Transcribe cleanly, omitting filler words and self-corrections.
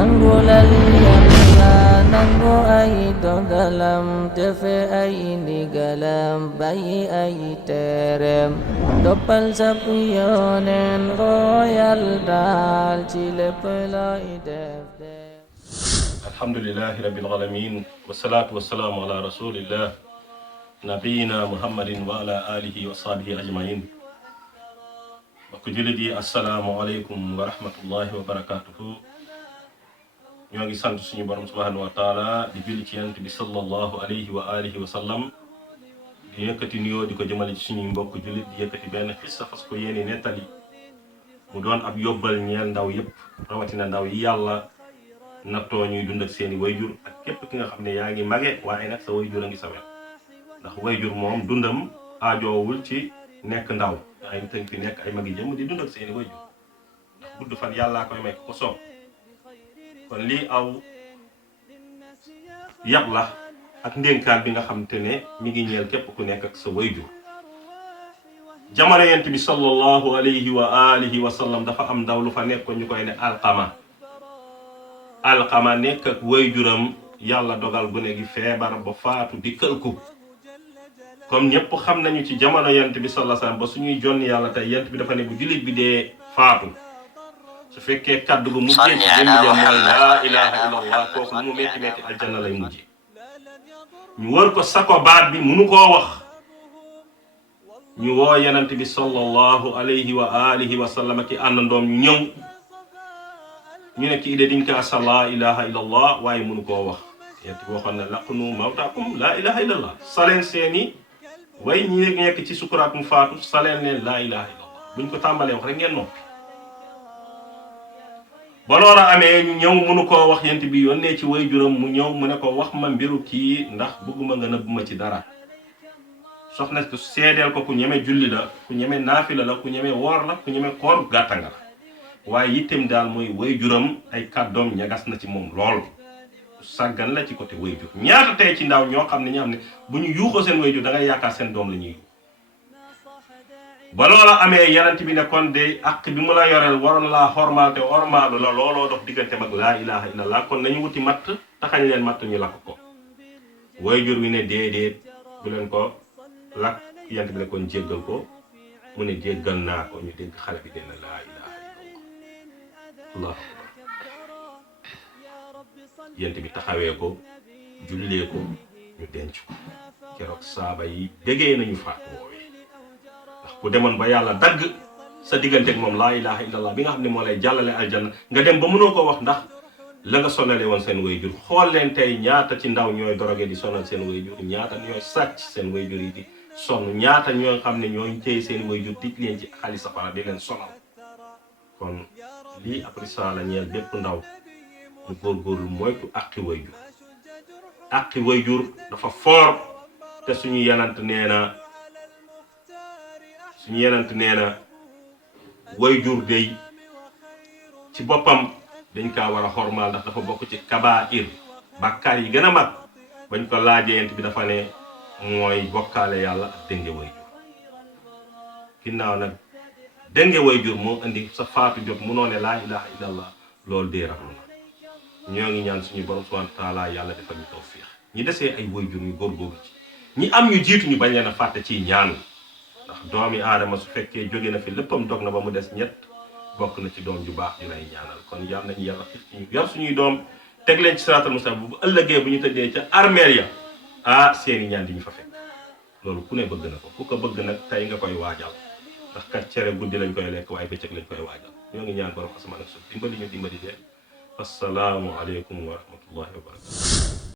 nangulal yàlla nangu ay dogalam jëfe ay ndigalam bàyyi ay tereem toppal sab yooneen royal daal ci lépp looy def. alhamdulillahi rabbil alamin wasalaatu wasalaamu ala rasulillah nabiyina muhammadin wa ala alihi wa sahbihi ajmain. mbokk jullit yi assalaamu aleykum wa rahmatullahi wa barakatuhu. ñoo ngi sant suñu borom subhanahu wa taala di julli ci yonent bi sallallahu alayhi wa alihi wa sallam di yëkkati nuyoo di ko jëmale ci suñuy mbokk jullit di yëkkati benn xissa fas ko yéene nettali mu doon ab yóbbal ñeel ndaw yépp rawatina ndaw yi yàlla nattoo ñuy dund ak seeni wayjur ak képp ki nga xam ne yaa ngi mage waaye nag sa wayjur a ngi sa wet ndax wayjur moom dundam aajoowul ci nekk ndaw ay nit a ngi fi nekk ay magi jëm di dund ak seeni wayjur ndax gudd fan yàllaa koy may ko soob. kon lii aw yab la ak ndénkaan bi nga xam te ne mi ngi ñeel képp ku nekk ak sa wayjur. jamono yent bi sallallahu alayhi wa alihi wa sallam dafa am ndaw lu fa nekkoon ñu koy ne alqama nekk ak wayjuram yàlla dogal gune gi feebar ba faatu di këlku. comme ñëpp xam nañu ci jamono yent bi sallallahu alayhi wa sallam ba suñuy jonni yàlla tey yent bi dafa ne bu jullit bi dee faatu su fekkee kaddu gu mujjee ci jëmm ja mooy laa ilaha illallah kooku lu mu metti metti aljanna lay mujje. ñu wër ko sako baat bi munu koo wax ñu woo yenant bi sallallahu alayhi wa alihi wa sallam ki àndandoom ñu ñëw ñu ne kii de diñ ko asa laa ilaha illallah waaye munu koo wax. yent bi waxoon ne laqnu mawtaakum laa ilaha illallah saleen seeni way ñi nekk ci sukuraat mu faatu saleen leen laa ilaha illallah buñ ko tàmbalee wax rek ngeen noppi. ba loola amee ñu ñëw mënu koo wax yent bi yónnee ci wayjuram mu ñëw mu ne ko wax ma mbiru kii ndax bëgguma nga nëbb ma ci dara. soxna ko seedeel ko ku ñeme julli la ku ñeme naafila la ku ñeme woor la ku ñeme koor gàttanga la waaye yittem daal mooy wayjuram ay kàddoom ñagas na ci moom lool sàggan la ci côté wayjur. ñaata tey ci ndaw ñoo xam ne bu ñu yuuxoo seen wayjur da ngay yaakaar seen doom la ñuy ba loola amee yanant bi ne kon de àq bi mu la yoreel waroon laa xormaal te ormaalu la looloo dox diggante mag laa ilaha illallah kon nañu wuti matt taxañ leen matt ñu lakk ko. wayjur wi ne déedéet bu leen ko lakk yant bi ne kon jéggal ko mu ne jéggal naa ko. ñu dégg xale bi dina laa ilaha illallah allahu akbar. yant bi taxawee ko jullee ko ñu denc ko. keroog saaba yi déggee nañu faatu woowee ndax ku demoon ba yàlla dagg sa digganteeg moom laa ilaha illallah bi nga xam ne moo lay jàllale aljanna nga dem ba mënoo ko wax ndax la nga sonale woon seen wayjur. xool leen tey ñaata ci ndaw ñooy drogué di sonal seen wayjur ñaata ñooy sàcc seen wayjur yi di sonn ñaata ñoo xam ne ñooy téye seen wayjur tij leen ci xali safara di leen sonal. kon lii après ça la ñeel bépp ndaw ñu góorgóorlu moytu àqi wayjur. àqi wayjur dafa foor te suñu yenant nee na wayjur day ci boppam dañ kaa war a xormaal ndax dafa bokk ci kabaa'ir bàkkaar yi gën a mag. bañ ko laajee yent bi dafa ne mooy bokkaale yàlla ak dënge wayjur. ginnaaw nag dënge wayjur moo indi sa faatu jot munoo ne laa ilaha illallah loolu dee raflu na. ñoo ngi ñaan suñu borom subhanahu wa taala yàlla defal ñu tawfiix. ñi desee ay wayjur ñu góorgóorlu ci ñi am ñu jiitu ñu bañ leen a fàtte ciy ñaan ndax doomi aadama su fekkee jóge na fi léppam dog na ba mu des ñett bokk na ci doom ju baax di lay ñaanal. kon yal nañu yàlla xif ci ñu yar suñuy doom teg leen ci siraatal mustaqiim bu ëllëgee bu ñu tëddee ca armeel ya seeni ñaan di ñu fa fekk. loolu ku ne bëgg na ko ku ko bëgg nag tey nga koy waajal ndax kat cere guddi lañ koy lekk waaye bëccëg lañ koy waajal. ñoo ngi ñaan borom asamaan ak suuf dimbali ñu dimbali leen. assalaamu aleykum wa rahmatullahi wa barakatu.